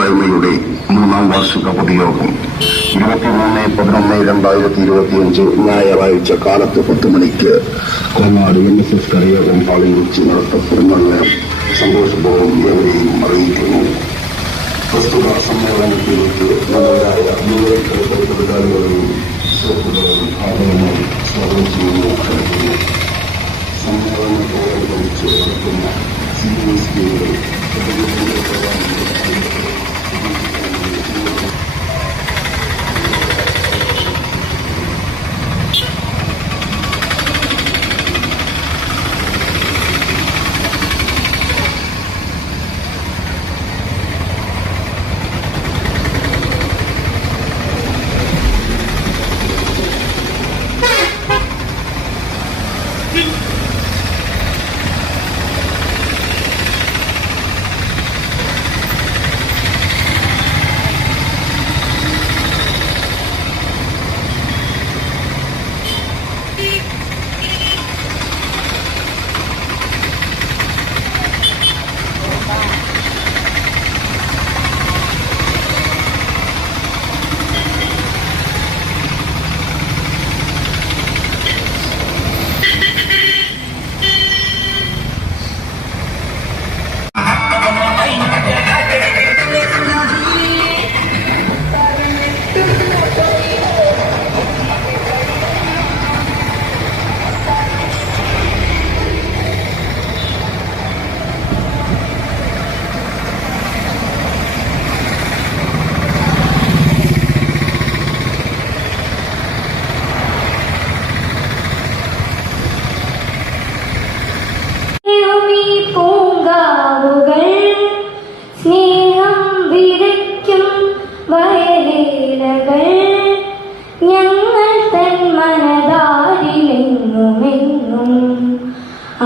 കൂട്ടായ്മയുടെ 3ാം വാർഷിക പൊതുയോഗം 23/11/2025 ഞായറാഴ്ച കാലത്ത് 10 മണിക്ക് കോങ്ങാട് NSS കരയോഗം ഹാളിൽ വെച്ച് നടത്തപ്പെടുമെന്ന് സന്തോഷപൂർവ്വം ഏവരെയും അറിയിക്കുന്നു. പ്രസ്തുത സമ്മേളനത്തിലേക്ക് നല്ലവരായ മുഴുവൻ തൊഴിലാളികളെയും സുഹൃത്തുക്കളെയും ആദരമായി സ്വാഗതം ചെയ്യുന്നു. സമ്മേളനത്തോടനുബന്ധിച്ച് നടത്തുന്ന CSKയുടെ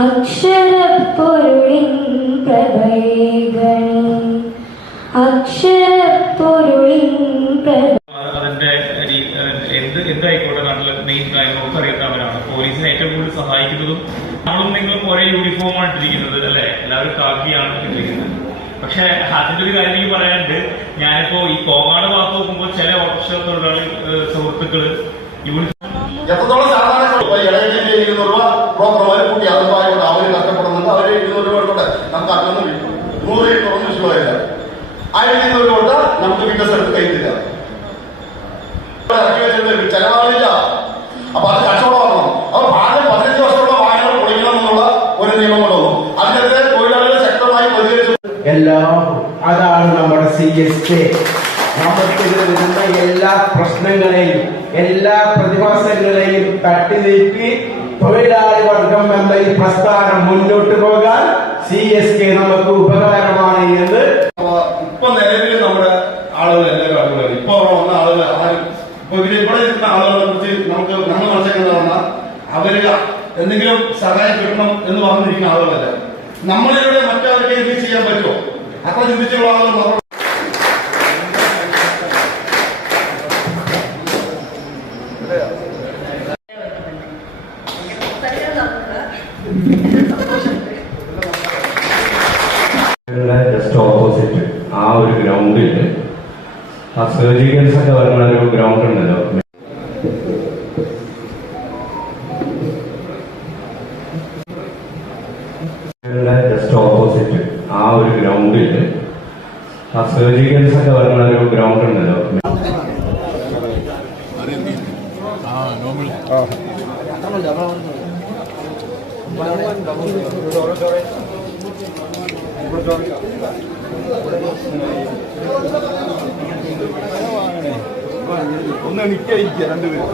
അക്ഷരപ്പൊരുളിൻ പ്രഭൈഗണി അക്ഷരപ്പൊരുളിൻ അതിന്റെ എന്തായിക്കോട്ടെ നാട്ടിലെ മെയിൻ കാര്യങ്ങളൊക്കെ അറിയാത്തവരാണ്. പോലീസിനെ ഏറ്റവും കൂടുതൽ സഹായിക്കുന്നതും നമ്മളും നിങ്ങളും ഒരേ യൂണിഫോമാണ് ഇട്ടിരിക്കുന്നത് അല്ലെ, എല്ലാവരും കാക്കിയാണ് ഇട്ടിരിക്കുന്നത്. പക്ഷെ അതിന്റെ ഒരു കാര്യം എനിക്ക് പറയാനുണ്ട്. ഞാനിപ്പോ ഈ കോങ്ങാട് ഭാഗത്ത് നോക്കുമ്പോൾ ചില ഓട്ടോറിക്ഷ തൊഴിലാളി സുഹൃത്തുക്കള് യൂണിഫോം എത്രത്തോളം സാധാരണ ഇടയിലേക്ക് 200 രൂപ ബ്രോക്കർമാര് കൂട്ടി അതുമായിട്ട് അവര് കഷ്ടപ്പെടുന്നുണ്ട്. അവര് 200 രൂപ കൊണ്ട് നമുക്ക് അതൊന്നും 100 രൂപയില്ല. 1200 രൂപ കൊണ്ട് നമുക്ക് വികസനം എടുത്ത് കഴിയില്ല, ഇറക്കി വെച്ചിട്ട് ചെലവാളില്ല. അപ്പൊ അത് കച്ചവടമാക്കണം. അപ്പൊ ആദ്യം 15 വർഷമുള്ള വാഹനങ്ങൾ പൊളിക്കണം എന്നുള്ള ഒരു നിയമം കൊണ്ടുവന്നു. അതിനെതിരെ തൊഴിലാളികൾ ശക്തമായി പ്രതികരിച്ചു. അതാണ് നമ്മുടെ CSK. നമുക്കിത് വരുന്ന എല്ലാ പ്രശ്നങ്ങളെയും എല്ലാ പ്രതിഭാസങ്ങളെയും തട്ടി നീക്കി തൊഴിലാളി വർഗം എന്ന ഈ പ്രസ്ഥാനം മുന്നോട്ട് പോകാൻ CSK നമുക്ക് ഉപകാരമാണ് എന്ന് ഇപ്പൊ നിലവിൽ നമ്മുടെ ആളുകൾ എല്ലാവരും അറിവുകൾ. ഇപ്പൊ വന്ന ആളുകൾ ആരും ഇപ്പൊ ഇവിടെ ഇരിക്കുന്ന ആളുകളെ കുറിച്ച് നമ്മൾ മനസ്സിലാക്കുന്നത് പറഞ്ഞാൽ അവര് എന്തെങ്കിലും സഹായം കിട്ടണം എന്ന് പറഞ്ഞിരിക്കുന്ന ആളുകളല്ല. നമ്മളിവിടെ മറ്റവർക്ക് എന്ത് ചെയ്യാൻ പറ്റുമോ അത്ര ചിന്തിച്ചുള്ള ആളുകൾ മാത്രം. ജസ്റ്റ് ഓപ്പോസിറ്റ് ആ ഒരു ഗ്രൗണ്ടിൽ ആ സർജിക്കൽസ് ഒക്കെ വരുന്ന ഒരു ഗ്രൗണ്ട് ഉണ്ടല്ലോ, ജസ്റ്റ് ഓപ്പോസിറ്റ് ആ ഒരു ഗ്രൗണ്ടിൽ ആ സർജിക്കൽസ് ഒക്കെ വരുന്ന ഒരു ഗ്രൗണ്ട് ഉണ്ടല്ലോ. ഒന്ന് എനിക്കായിരിക്കുക 2 പേര്